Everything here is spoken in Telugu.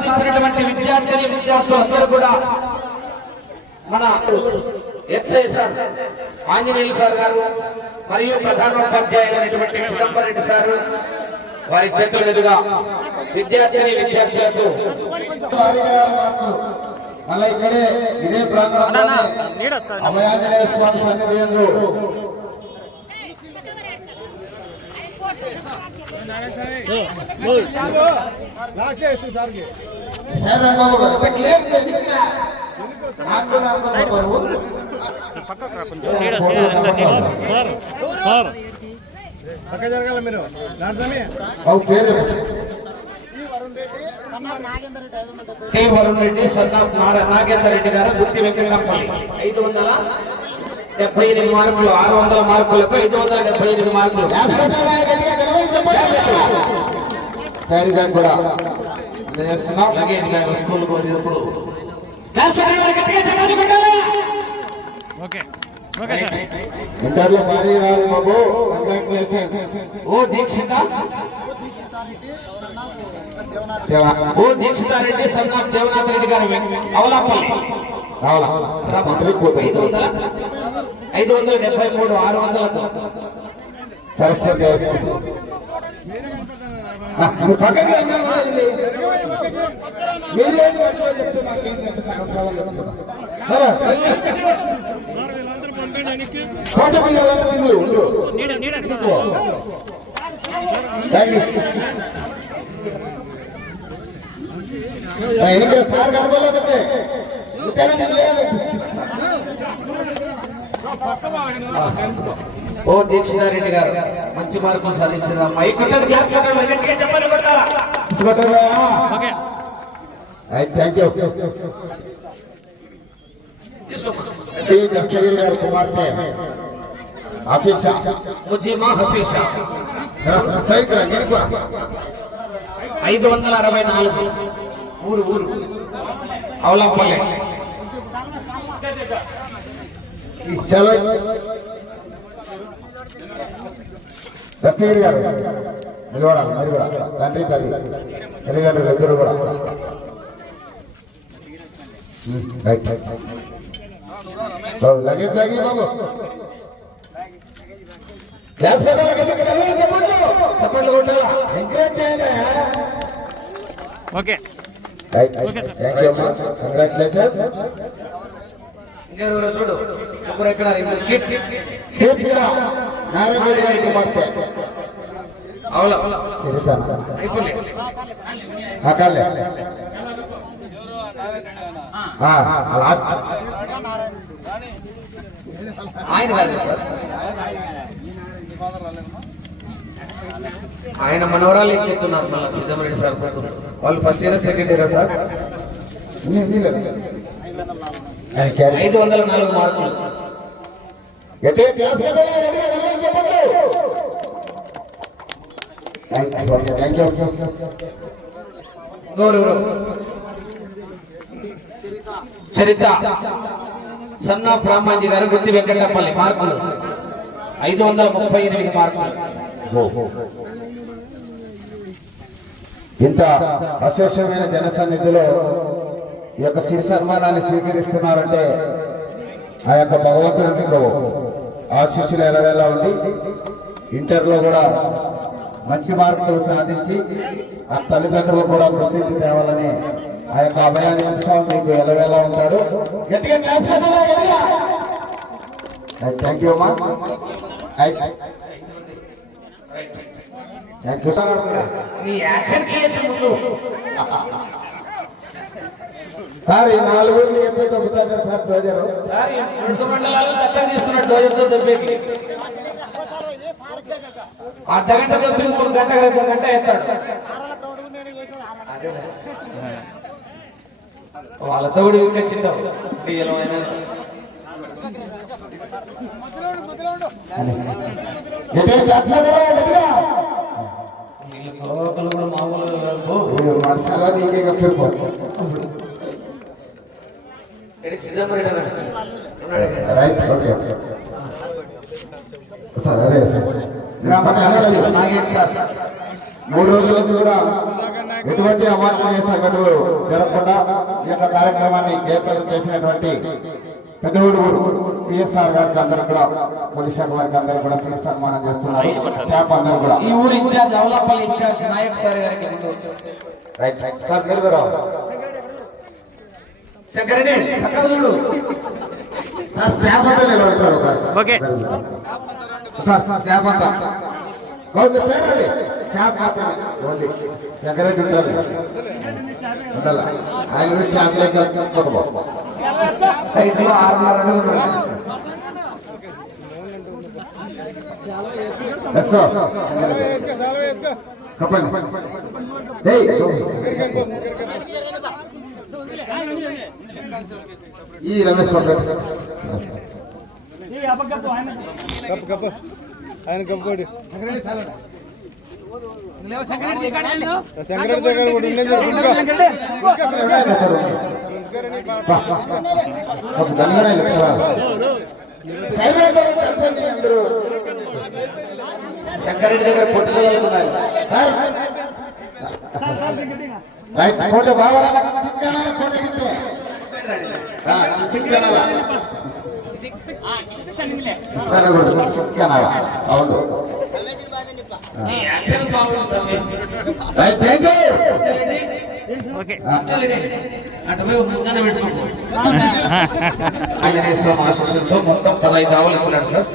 సాధించినటువంటి విద్యార్థులందరూ కూడా మన ఎస్ఐ సార్ ఆంజనేయులు సార్ గారు మరియు ప్రధానోపాధ్యాయులైనటువంటి చిదంబరెడ్డి సార్ వారి చేతుల మీదుగా విద్యార్థులకు మళ్ళీ ఇక్కడే ఇదే ప్రాంతంలో అభయాంజనేయ స్వామి సన్నిధిలో జరగాల మీరు టి వరుణ్ రెడ్డి సన్నాఫ్ నాగేందర్ రెడ్డి గారు గుర్తి వెంకటపల్లి 578 మార్కులు 600 మార్కులకు 578 మార్కులు కూడా స్కూల్ పోయినప్పుడు ఇంటర్లో భారీ రాదు బాబు. ఓ దీక్షితారెడ్డి సన్నాఫ్ దేవనాథ్ రెడ్డి గారు అవలాపల్లి 573 600 సరస్వతి సార్ కనపడలేకపోతే ఓ దీక్షితారెడ్డి గారు మంచి మార్కులు సాధించిన అమ్మాయి గారు కుమార్తె హఫీషా ముజీమా హఫీషా 564 ఊరు అవలంపల్లి దత్తగిరి గారు నిలబడాలి. మరి కూడా తండ్రి తల్లి తల్లిదండ్రులు ఇద్దరు కూడా లగేజ్ లాగి బాబు ఎంకరేజ్ చేయాలి. Okay congratulations. చూడు ఎక్కడ నారాయణ గారి కుమార్తె ఆయన మనవరాలు ఏం చెప్తున్నారు మళ్ళీ సిద్ధమరెడ్డి సార్ వాళ్ళు first year second year sir 504 మార్కులు చరిత సన్నా బ్రాహ్మణి గారు గుత్తి వెంకటపల్లి మార్కులు 538 మార్కులు. ఇంత అశేషమైన జనసన్నిధిలో ఈ యొక్క సిరి సన్మానాన్ని స్వీకరిస్తున్నారంటే ఆ యొక్క భగవంతుడికి ఆశీస్సులు ఎలవేలా ఉండి ఇంటర్లో కూడా మంచి మార్కులు సాధించి ఆ తల్లిదండ్రులు కూడా గుర్తింపు తేవాలని ఆ యొక్క అభయాన్ని మీకు ఎలవేలా ఉంటాడు. థ్యాంక్ యూ అమ్మా. Thank you sir. సార్ ఈ 4 ఊర్లు చెప్పి తప్పుతాడు సార్ డోజరు. సార్ 2 మండలాలు దత్తత తీసుకున్న డోజర్తో దొబ్బేకి అర్ధగంట దొబ్బి 3 గంట ఎత్తాడు. వాళ్ళతో కూడా ఊరికొచ్చింటావు మామూలు మసాలా నీకే కప్పిపోతుంది. రైట్ ఓకే నాగేష్ సార్ 3 రోజులకు కూడా ఎటువంటి అవాంఛనీయ సంఘటనలు జరగకుండా ఈ యొక్క కార్యక్రమాన్ని జయప్రదం చేసినటువంటి పెద్దవుడు పిఎస్ఆర్ గారికి అందరూ కూడా పోలీస్ శాఖ వారికి అందరూ కూడా సన్మానం చేస్తున్నారు. స్టాఫ్ అందరూ కూడా ఈ ఊరు ఇన్ఛార్జ్ అవలాపల్లి ఇన్ఛార్జ్ నాయక్ సార్ గారికి రైట్ సార్ మీరు రావు శంకరెడ్డి సకలుడు సార్ స్టాఫ్ అంతా నిలబడతారు. ఓకే సార్ స్టాఫ్ అంతా గౌరవ చేయాలి. స్టాఫ్ మాత్రమే ఓన్లీ సెక్రటరీ ఉండాలి ఉండాలి. ఆయన స్టాఫ్ లేక ఇంట్లో 6.5 అడుగులు ఈ రమేష్ ఆయన కప్పుకోడు శంకరెడ్డి దగ్గర పొట్టుకోగలుగుతున్నారు. ఫోటో బాగా అవును యాక్షన్ బాగుంది. ఓకే అటు ముందుగానే పెట్టుకోండి. ఆంజనేయ స్వామి ఆశీస్సులతో మొత్తం 15 ఆవులు ఇచ్చినాడు సార్.